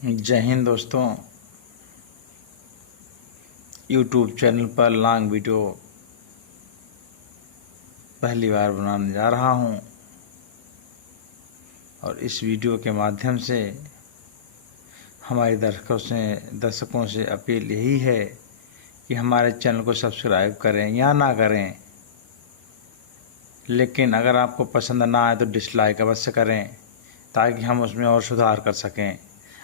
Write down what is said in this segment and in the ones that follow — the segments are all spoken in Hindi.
जय हिंद दोस्तों। यूट्यूब चैनल पर लॉन्ग वीडियो पहली बार बनाने जा रहा हूं और इस वीडियो के माध्यम से हमारे दर्शकों से अपील यही है कि हमारे चैनल को सब्सक्राइब करें या ना करें, लेकिन अगर आपको पसंद ना आए तो डिसलाइक अवश्य करें ताकि हम उसमें और सुधार कर सकें।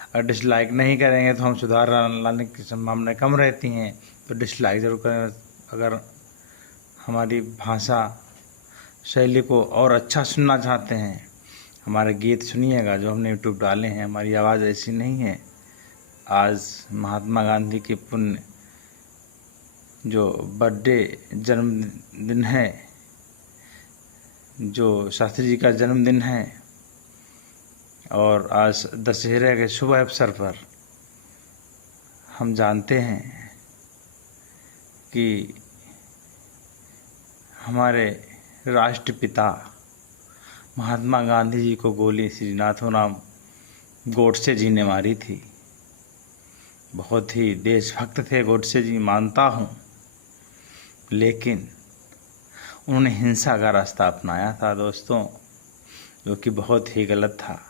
अगर डिसलाइक नहीं करेंगे तो हम सुधार लाने की संभावना कम रहती हैं, तो डिसलाइक ज़रूर करें। अगर हमारी भाषा शैली को और अच्छा सुनना चाहते हैं, हमारे गीत सुनिएगा जो हमने यूट्यूब डाले हैं। हमारी आवाज़ ऐसी नहीं है। आज महात्मा गांधी की पुण्य जो बर्थडे जन्मदिन है, जो शास्त्री जी का जन्मदिन है, और आज दशहरे के शुभ अवसर पर हम जानते हैं कि हमारे राष्ट्रपिता महात्मा गांधी जी को गोली श्री नाथूराम गोडसे जी ने मारी थी। बहुत ही देशभक्त थे गोडसे जी, मानता हूँ, लेकिन उन्होंने हिंसा का रास्ता अपनाया था दोस्तों, जो कि बहुत ही गलत था।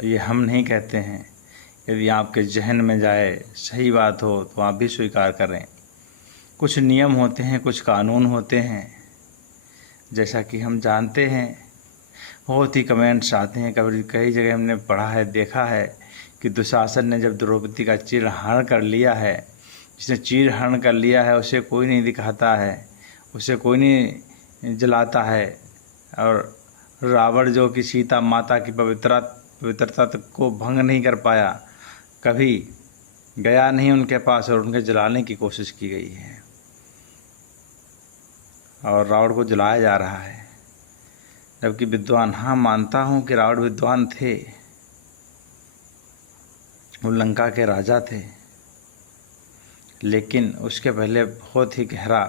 ये हम नहीं कहते हैं, यदि आपके जहन में जाए सही बात हो तो आप भी स्वीकार करें। कुछ नियम होते हैं, कुछ कानून होते हैं, जैसा कि हम जानते हैं। बहुत ही कमेंट्स आते हैं, कई जगह हमने पढ़ा है, देखा है कि दुशासन ने जब द्रौपदी का चीरहरण कर लिया है, जिसने चीरहरण कर लिया है उसे कोई नहीं दिखाता है, उसे कोई नहीं जलाता है। और रावण जो कि सीता माता की पवित्रता को भंग नहीं कर पाया, कभी गया नहीं उनके पास और उनके जलाने की कोशिश की गई है, और रावण को जलाया जा रहा है। जबकि विद्वान, हाँ मानता हूँ कि रावण विद्वान थे, वो लंका के राजा थे, लेकिन उसके पहले बहुत ही गहरा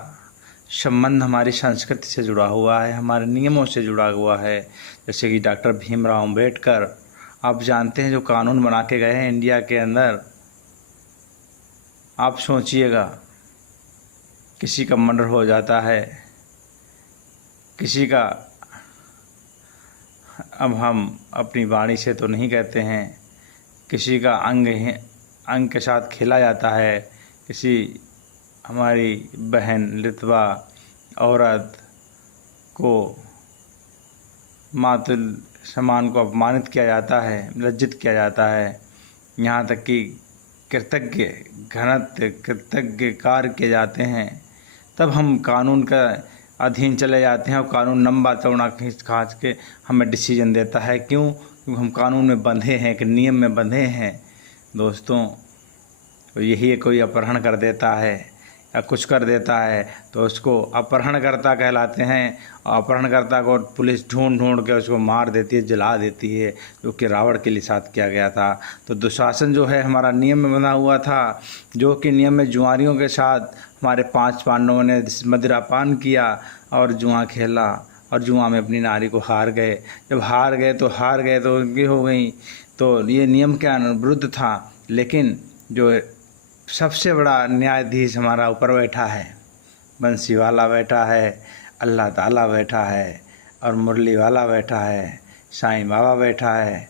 संबंध हमारी संस्कृति से जुड़ा हुआ है, हमारे नियमों से जुड़ा हुआ है। जैसे कि डॉक्टर भीमराव अम्बेडकर, आप जानते हैं, जो कानून बना के गए हैं इंडिया के अंदर। आप सोचिएगा, किसी का मर्डर हो जाता है, किसी का, अब हम अपनी वाणी से तो नहीं कहते हैं, किसी का अंग के साथ खेला जाता है, किसी हमारी बहन विधवा औरत को मातुल समान को अपमानित किया जाता है, लज्जित किया जाता है, यहाँ तक कि कृतज्ञ कार्य किए जाते हैं। तब हम कानून का अधीन चले जाते हैं और कानून लंबा चौड़ा खींच के हमें डिसीजन देता है। क्यों? क्योंकि हम कानून में बंधे हैं, एक नियम में बंधे हैं दोस्तों। तो यही कोई अपहरण कर देता है या कुछ कर देता है तो उसको अपहरणकर्ता कहलाते हैं, और अपहरणकर्ता को पुलिस ढूंढ के उसको मार देती है, जला देती है, जो कि रावण के लिए साथ किया गया था। तो दुशासन जो है हमारा नियम में बंधा हुआ था, जो कि नियम में जुआरियों के साथ हमारे 5 पांडवों ने मदिरापान किया और जुआ खेला, और जुआ में अपनी नारी को हार गए। जब हार गए तो उनकी हो गई। तो ये नियम के विरुद्ध था, लेकिन जो सबसे बड़ा न्यायाधीश हमारा ऊपर बैठा है, बंसी वाला बैठा है, अल्लाह ताला बैठा है, और मुरली वाला बैठा है, साईं बाबा बैठा है,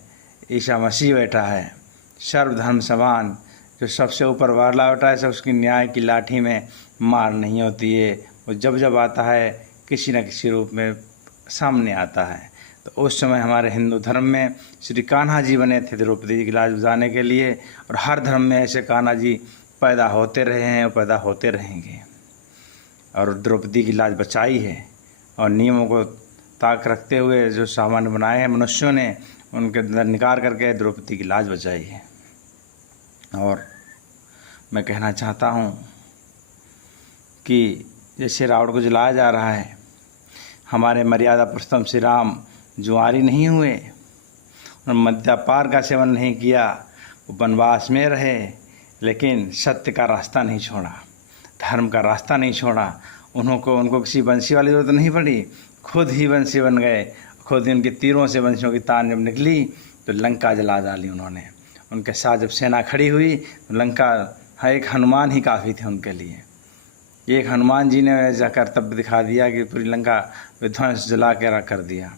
ईसा मसीह बैठा है, सर्वधर्म समान, जो सबसे ऊपर वाला बैठा है। सब उसकी न्याय की लाठी में मार नहीं होती है, वो जब आता है किसी न किसी रूप में सामने आता है। तो उस समय हमारे हिंदू धर्म में श्री कान्हा जी बने थे द्रौपदी जी की लाज बुझाने के लिए, और हर धर्म में ऐसे कान्हा जी पैदा होते रहे हैं और पैदा होते रहेंगे, और द्रौपदी की लाज बचाई है। और नियमों को ताक रखते हुए जो सामान बनाए हैं मनुष्यों ने, उनके अंदर निकाल करके द्रौपदी की लाज बचाई है। और मैं कहना चाहता हूँ कि जैसे रावण को जलाया जा रहा है, हमारे मर्यादा पुरुषोत्तम श्री राम जुआरी नहीं हुए, उन्होंने मद्यपान का सेवन नहीं किया, वो वनवास में रहे, लेकिन सत्य का रास्ता नहीं छोड़ा, धर्म का रास्ता नहीं छोड़ा। उनको किसी बंसी वाली ज़रूरत नहीं पड़ी, खुद ही बंसी बन गए खुद उनके तीरों से वंशियों की तान जब निकली तो लंका जला डाली उन्होंने। उनके साथ जब सेना खड़ी हुई तो लंका, एक हनुमान ही काफ़ी थे उनके लिए। एक हनुमान जी ने ऐसा कर्तव्य दिखा दिया कि पूरी लंका विध्वंस जला के कर दिया।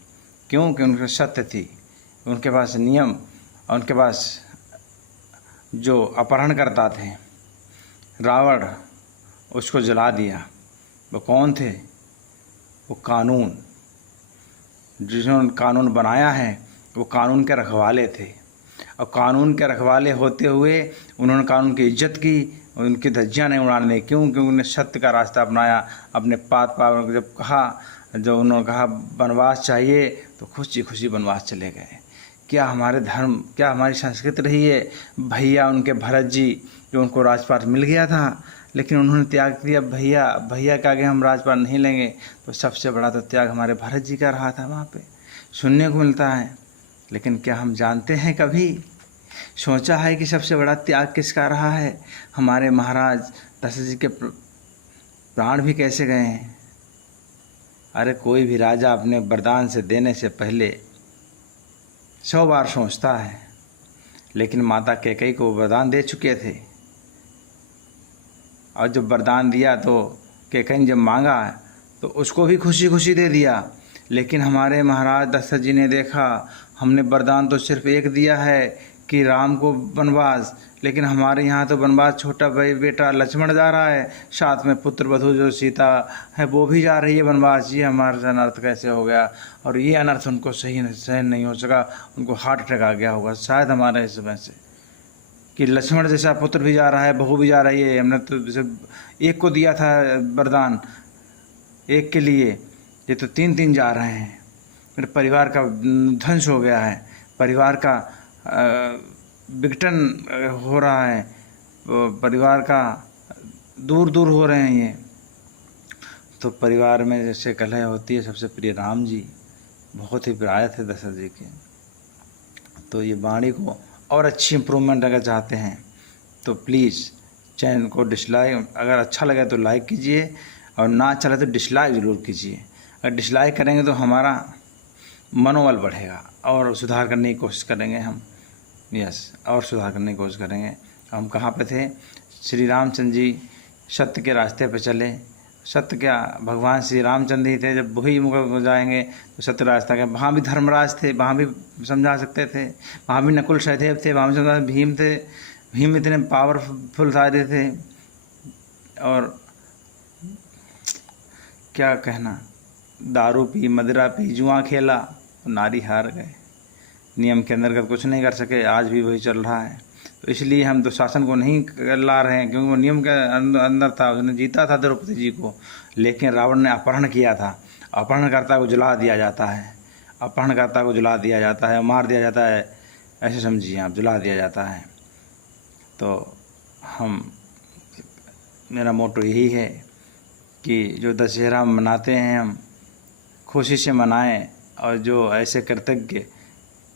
क्यों? कि उनके सत्य थी, उनके पास नियम, और उनके पास जो अपहरण करता थे रावण, उसको जला दिया। वो कौन थे? वो कानून, जिन्होंने कानून बनाया है वो कानून के रखवाले थे। और कानून के रखवाले होते हुए उन्होंने कानून की इज्जत की, उनकी धज्जियाँ नहीं उड़ाने। क्यों? क्योंकि उन्होंने सत्य का रास्ता अपनाया। अपने पाप जब कहा, जो उन्होंने कहा वनवास चाहिए तो खुशी खुशी वनवास चले गए। क्या हमारे धर्म, क्या हमारी संस्कृति रही है? भैया उनके भरत जी, जो उनको राजपाट मिल गया था लेकिन उन्होंने त्याग दिया। भैया के आगे हम राजपाट नहीं लेंगे। तो सबसे बड़ा तो त्याग हमारे भरत जी का रहा था। वहाँ पे सुनने को मिलता है, लेकिन क्या हम जानते हैं, कभी सोचा है कि सबसे बड़ा त्याग किसका रहा है? हमारे महाराज दशरथ जी के प्राण भी कैसे गए हैं। अरे कोई भी राजा अपने वरदान से देने से पहले 100 बार सोचता है, लेकिन माता कैकेयी को वरदान दे चुके थे। और जब वरदान दिया तो कैकेयी ने जब मांगा तो उसको भी खुशी खुशी दे दिया। लेकिन हमारे महाराज दशरथ जी ने देखा, हमने वरदान तो सिर्फ एक दिया है कि राम को वनवास, लेकिन हमारे यहाँ तो वनवास छोटा भाई बेटा लक्ष्मण जा रहा है, साथ में पुत्र वधू जो सीता है वो भी जा रही है वनवास। ये हमारे से अनर्थ कैसे हो गया? और ये अनर्थ उनको सहन नहीं हो सका, उनको हार्ट अटैक आ गया होगा शायद हमारे इस समय से, कि लक्ष्मण जैसा पुत्र भी जा रहा है, बहू भी जा रही है। हमने तो जैसे एक को दिया था वरदान, एक के लिए, ये तो 3 जा रहे हैं। मेरे परिवार का ध्वंस हो गया है, परिवार का विघटन हो रहा है, परिवार का दूर दूर हो रहे हैं ये। तो परिवार में जैसे कलह होती है, सबसे प्रिय राम जी बहुत ही प्यारे थे दशरथ जी के। तो ये वाणी को और अच्छी इम्प्रूवमेंट अगर चाहते हैं तो प्लीज़ चैनल को डिसलाइक, अगर अच्छा लगे तो लाइक कीजिए, और ना अच्छा लगे तो डिसलाइक ज़रूर कीजिए। अगर डिसलाइक करेंगे तो हमारा मनोबल बढ़ेगा और सुधार करने की कोशिश करेंगे हम। और सुधार करने की कोशिश करेंगे। हम कहाँ पे थे? श्री रामचंद्र जी सत्य के रास्ते पे चले। सत्य क्या, भगवान श्री रामचंद्र ही थे। जब वही मुख हो जाएंगे तो सत्य रास्ता क्या, वहाँ भी धर्मराज थे, वहाँ भी समझा सकते थे, वहाँ भी नकुल सहदेव थे, वहाँ भी भीम थे। भीम इतने पावरफुल सारे थे, और क्या कहना, दारू पी, मदिरा पी, जुआ खेला, नारी हार गए, नियम के अंदर कुछ नहीं कर सके। आज भी वही चल रहा है। तो इसलिए हम दुशासन को नहीं ला रहे हैं, क्योंकि वो नियम के अंदर था, उसने जीता था द्रौपदी जी को, लेकिन रावण ने अपहरण किया था। अपहरणकर्ता को जला दिया जाता है, अपहरणकर्ता को जला दिया जाता है, मार दिया जाता है, ऐसे समझिए आप, जला दिया जाता है। तो मेरा मोटो यही है कि जो दशहरा मनाते हैं हम खुशी से मनाएं, और जो ऐसे कृतज्ञ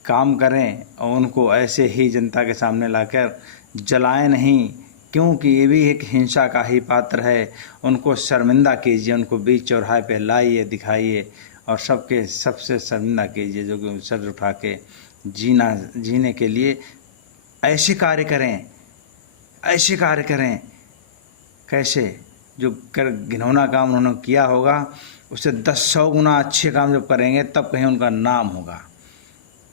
काम करें और उनको ऐसे ही जनता के सामने लाकर जलाएं नहीं, क्योंकि ये भी एक हिंसा का ही पात्र है। उनको शर्मिंदा कीजिए, उनको बीच चौराहे पे लाइए, दिखाइए, और सबसे शर्मिंदा कीजिए, जो कि सर उठा के जीने के लिए ऐसे कार्य करें, ऐसे कार्य करें। कैसे? जो घिनौना काम उन्होंने किया होगा उससे 10-100 गुना अच्छे काम जब करेंगे तब कहीं उनका नाम होगा।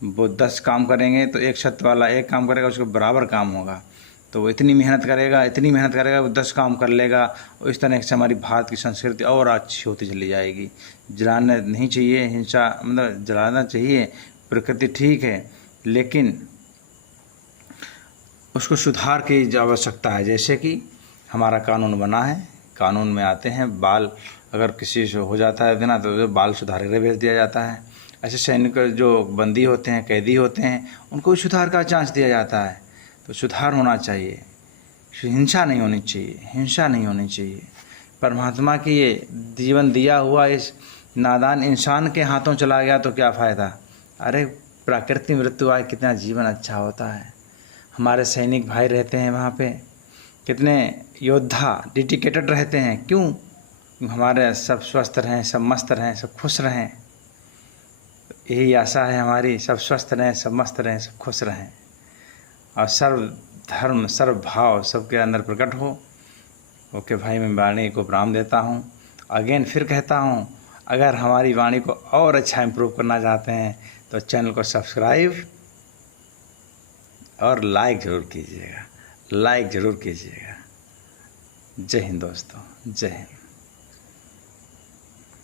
वो 10 काम करेंगे तो एक छत वाला एक काम करेगा, उसके बराबर काम होगा। तो वो इतनी मेहनत करेगा, वो 10 काम कर लेगा। और इस तरह से हमारी भारत की संस्कृति और अच्छी होती चली जाएगी। जलाना नहीं चाहिए, हिंसा मतलब जलाना चाहिए, प्रकृति ठीक है, लेकिन उसको सुधार की आवश्यकता है। जैसे कि हमारा कानून बना है, कानून में आते हैं बाल, अगर किसी से हो जाता है ना तो बाल सुधार के भेज दिया जाता है। ऐसे सैनिक जो बंदी होते हैं, कैदी होते हैं, उनको भी सुधार का चांस दिया जाता है। तो सुधार होना चाहिए, हिंसा नहीं होनी चाहिए, हिंसा नहीं होनी चाहिए। परमात्मा की ये जीवन दिया हुआ इस नादान इंसान के हाथों चला गया तो क्या फ़ायदा। अरे प्राकृतिक मृत्यु आए, कितना जीवन अच्छा होता है। हमारे सैनिक भाई रहते हैं वहाँ पे, कितने योद्धा डेडिकेटेड रहते हैं। क्यों? हमारे सब स्वस्थ रहें, सब मस्त रहें, सब खुश रहें। यही आशा है हमारी। सब स्वस्थ रहें, सब मस्त रहें, सब खुश रहें और सर्व धर्म सर्व भाव सबके अंदर प्रकट हो। ओके भाई, मैं वाणी को प्रणाम देता हूँ। अगेन फिर कहता हूँ, अगर हमारी वाणी को और अच्छा इम्प्रूव करना चाहते हैं तो चैनल को सब्सक्राइब और लाइक ज़रूर कीजिएगा, जय हिंद दोस्तों, जय हिंद।